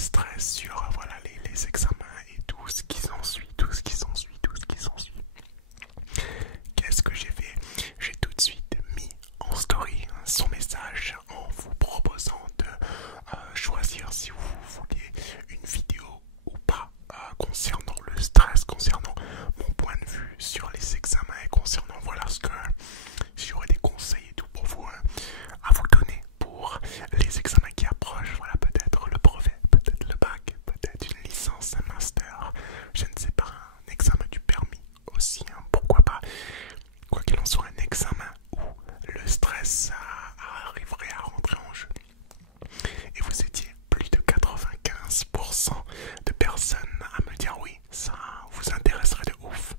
stress sur voilà, les examens et tout ce qui s'ensuit, tout ce qui s'ensuit, tout ce qui s'ensuit. Qu'est-ce que j'ai fait? J'ai tout de suite mis en story son message en vous proposant de choisir si vous vouliez une vidéo ou pas concernant le stress, concernant mon point de vue sur les examens et concernant voilà ce que si j'aurais des conseils et tout pour vous à vous donner pour les examens qui approchent. Voilà, peut-être le brevet, peut-être le bac, peut-être une licence, un master, je ne sais pas, un examen du permis aussi, hein, pourquoi pas. Quoi qu'il en soit, un examen où le stress arriverait à rentrer en jeu. Et vous étiez plus de 95% de personnes à me dire oui, ça vous intéresserait de ouf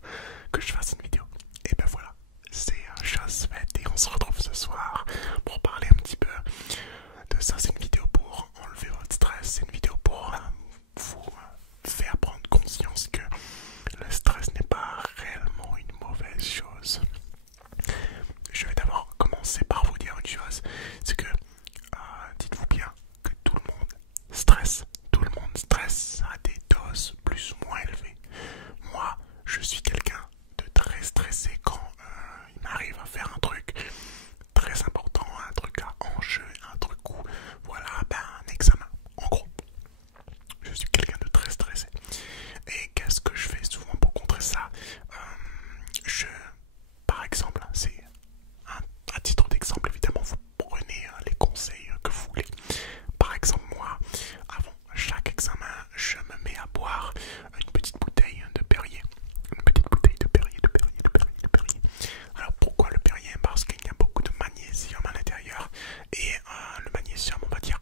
que je fasse une vidéo. Et ben voilà, c'est chose faite et on se retrouve ce soir pour parler un petit peu de ça. C'est une vidéo pour enlever votre stress, c'est une vidéo pour vous faire prendre conscience que le stress n'est pas réellement une mauvaise chose. Je vais d'abord commencer par vous dire une chose, c'est que dites-vous bien que tout le monde stresse. Tout le monde stresse à des doses plus ou moins élevées. Moi, je suis quelqu'un de très stressé quand il m'arrive à faire un truc très important, un truc à enjeu, un truc où, voilà, un examen. En gros, je suis quelqu'un de très stressé. Et qu'est-ce que je fais souvent pour contrer ça? Par exemple, c'est à titre d'exemple, évidemment, vous prenez les conseils que vous voulez. Par exemple, moi, avant chaque examen, je me mets à boire une petite bouteille de Perrier. Une petite bouteille de Perrier, de Perrier, de Perrier, de Perrier. Alors pourquoi le Perrier? Parce qu'il y a beaucoup de magnésium à l'intérieur. Et le magnésium, on va dire,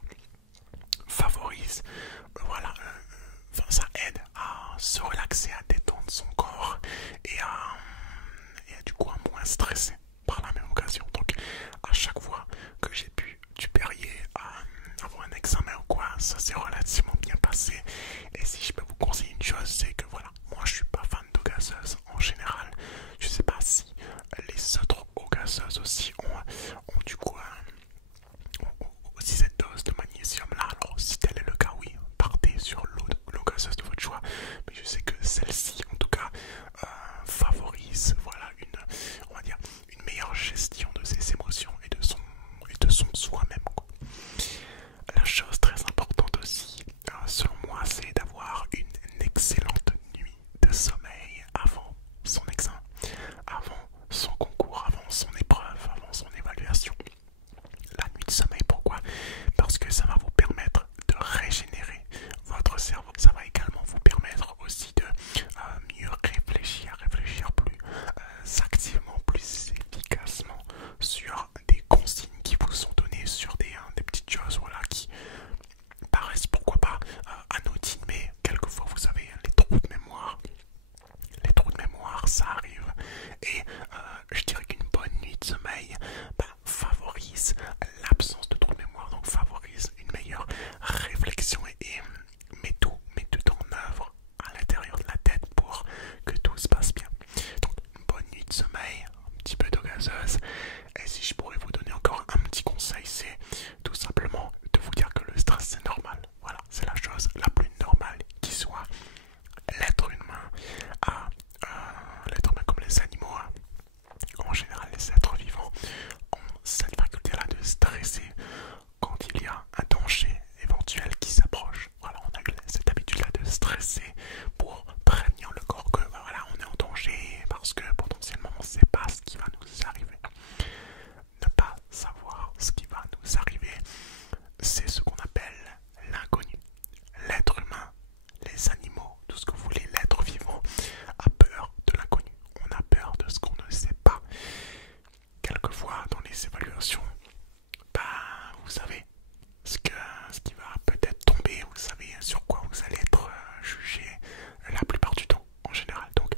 favorise, voilà, ça aide à se relaxer, à détendre son corps et à du coup à moins stresser par la même occasion. Donc à chaque fois que j'ai bu du Perrier avant un examen ou quoi, ça s'est relativement bien passé. Et si je peux vous conseiller une chose, c'est que voilà, moi je suis pas fan d'eau gazeuse en général. Je sais pas si les autres eaux gazeuses aussi ont du coup aussi cette dose de magnésium là. Alors si tel est le cas, oui, partez sur l'eau gazeuse de votre choix. Mais je sais que celle-ci en tout cas favorise voilà on va dire une meilleure gestion de ses émotions et de son soi-même, quoi. La chose très importante aussi, selon moi, c'est d'avoir une excellente nuit de sommeil avant son examen, avant son concours, avant son épreuve, avant son évaluation. La nuit de sommeil, pourquoi? Parce que ça va vous permettre de régénérer votre cerveau. Ça va également vous permettre aussi de mieux réfléchir plus activement, plus efficacement sur des consignes qui vous sont données, sur des petites choses voilà, qui paraissent pourquoi pas anodines, mais quelquefois vous savez, les trous de mémoire. Les trous de mémoire, ça arrive. Et je dirais qu'une bonne nuit de sommeil favorise l'absence de trous de mémoire, donc favorise une meilleure réflexion et met tout en œuvre à l'intérieur de la tête pour que tout se passe bien. Donc une bonne nuit de sommeil, un petit peu d'eau gazeuse. Et si je pourrais vous donner encore un petit conseil, c'est tout simplement de vous dire que le stress c'est normal. Voilà, c'est la chose la plus normale qui soit. L'être humain l'être humain comme les animaux, en général les êtres vivants, ont cette faculté-là de stresser quand il y a un danger éventuel qui s'approche. Voilà, on a eu cette habitude-là de stresser pour prévenir le corps que voilà, on est en danger parce que potentiellement on ne sait pas ce qui va nous arriver. Ne pas savoir ce qui va nous arriver, c'est ce qu'on appelle l'inconnu. L'être humain, les animaux, tout ce que vous voulez, l'être vivant a peur de l'inconnu. On a peur de ce qu'on ne sait pas. Quelquefois, dans les évaluations, vous savez ce qui va peut-être tomber, vous savez sur quoi vous allez être jugé la plupart du temps, en général. Donc,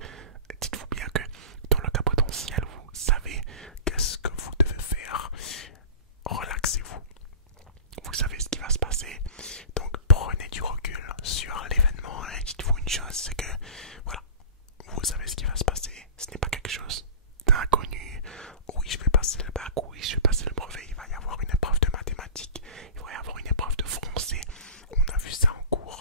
dites-vous bien que dans le cas potentiel, vous savez qu'est-ce que vous devez faire. Relaxez-vous. Vous savez ce qui va se passer. Donc, prenez du recul sur l'événement et dites-vous une chose, c'est que, voilà, vous savez ce qui va se passer. Ce n'est pas quelque chose d'inconnu. Oui, je vais passer le bac, oui, je vais passer le brevet. Il va y avoir une épreuve de mathématiques, il va y avoir une épreuve de français. On a vu ça en cours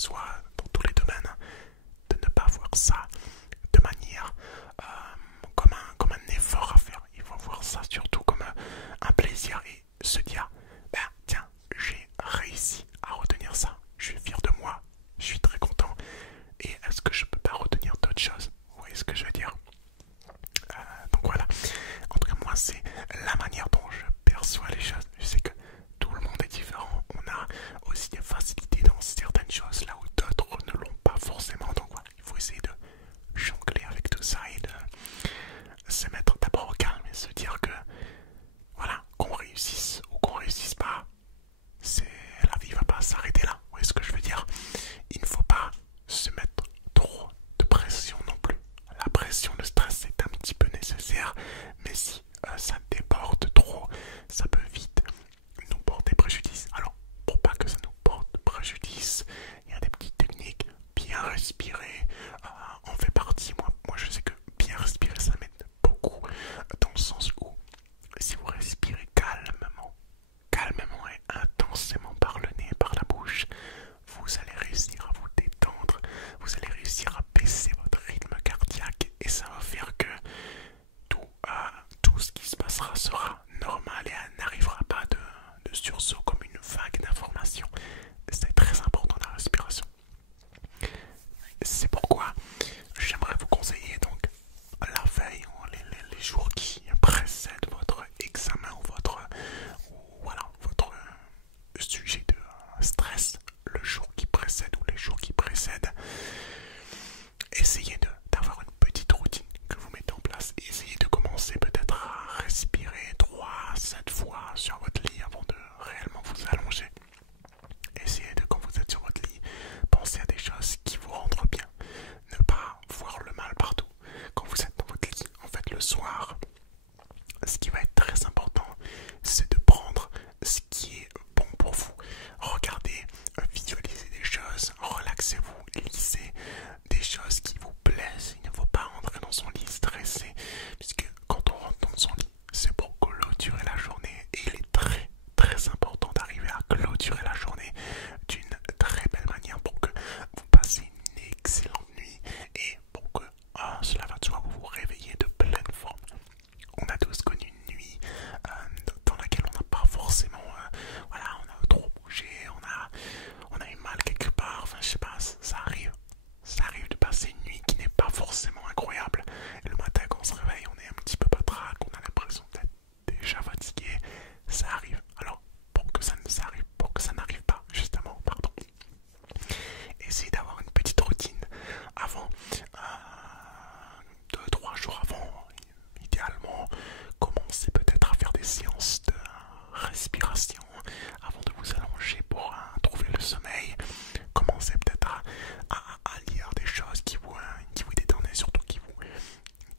soit dans tous les domaines, de ne pas voir ça de manière comme un effort à faire. Il faut voir ça surtout comme un plaisir et se dire, ben tiens, j'ai réussi à retenir ça, je suis fier de moi, je suis très content, et est-ce que je peux pas retenir d'autres choses? Vous voyez ce que je veux dire? Donc voilà, en tout cas moi c'est la manière dont je perçois les choses. Je sais que tout le monde est différent, on a aussi des facilités dans certaines choses là où d'autres ne l'ont pas forcément. Donc voilà, il faut essayer de jongler avec tout ça et de se mettre d'abord au calme et se dire que voilà, qu'on réussisse ou qu'on réussisse pas, c'est la vie va pas s'arrêter là. Vous voyez ce que je veux dire? Il ne faut pas se mettre trop de pression non plus. La pression, le stress est un petit peu nécessaire, mais si ça déborde trop, ça peut vite nous porter préjudice. Alors, pour pas que ça nous porte préjudice, il y a des petites techniques. Bien respirer en fait partie. Moi je sais que bien respirer ça m'aide beaucoup, dans le sens où si vous respirez calmement et intensément par le nez et par la bouche, vous allez réussir à vous détendre, vous allez réussir à baisser votre rythme cardiaque et ça va faire que tout ce qui se passera sera normal et n'arrivera pas de sursaut comme une vague d'informations. C'est très important la respiration. C'est pourquoi j'aimerais vous conseiller donc la veille ou les jours qui précèdent votre examen ou votre sujet de stress, le jour qui précède ou les jours qui précèdent, essayez d'avoir une petite routine que vous mettez en place. Essayez de commencer peut-être à respirer 3 à 7 fois sur votre lit avant de réellement vous allonger. Essayez de, quand vous êtes sur votre lit, penser à des choses qui vous rendront bien. Ne pas voir le mal partout. Quand vous êtes dans votre lit, en fait le soir, ce qui va être très important, c'est de prendre ce qui est bon pour vous. Regardez, visualisez des choses, relaxez-vous, lisez des choses qui vous plaisent. Il ne faut pas rentrer dans son lit stressé, puisque quand on rentre dans son lit, c'est pour clôturer la journée. Et il est très très important d'arriver à clôturer la journée d'une très belle manière pour que vous passiez une excellente nuit et pour que cela va de soi, vous vous réveillez de pleine forme. On a tous connu une nuit dans laquelle on n'a pas forcément voilà, on a trop bougé, on a eu mal quelque part, enfin je sais pas, ça arrive de passer une nuit qui n'est pas forcément incroyable et le matin quand on se réveille on est un petit peu patraque, on a l'impression d'être déjà fatigué. Ça arrive. Alors pour que ça n'arrive pas justement, pardon, essayez d'avoir une petite routine avant, 2-3 jours avant, idéalement. Commencez peut-être à faire des séances de respiration avant de vous allonger pour trouver le sommeil. Commencez peut-être à lire des choses qui vous détendent et surtout qui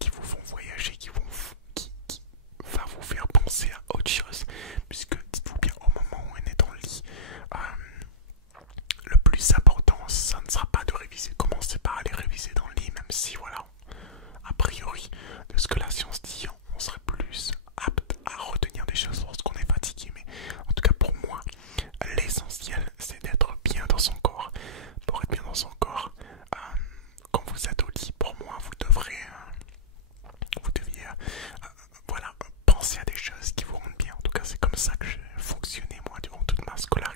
vous font voyager, qui va vous faire penser à autre chose, puisque dites-vous bien, au moment où on est dans le lit, le plus important, ça ne sera pas de réviser. Commencez par aller réviser dans le lit, même si voilà, a priori, de ce que la science dit, on serait plus apte à retenir des choses lorsqu'on est fatigué. Mais en tout cas pour moi, l'essentiel c'est d'être bien dans son corps. Pour être bien dans son corps, quand vous êtes au lit, pour moi, vous deviez voilà, penser à des choses qui vous rendent bien. En tout cas, c'est comme ça que j'ai fonctionné moi durant toute ma scolarité.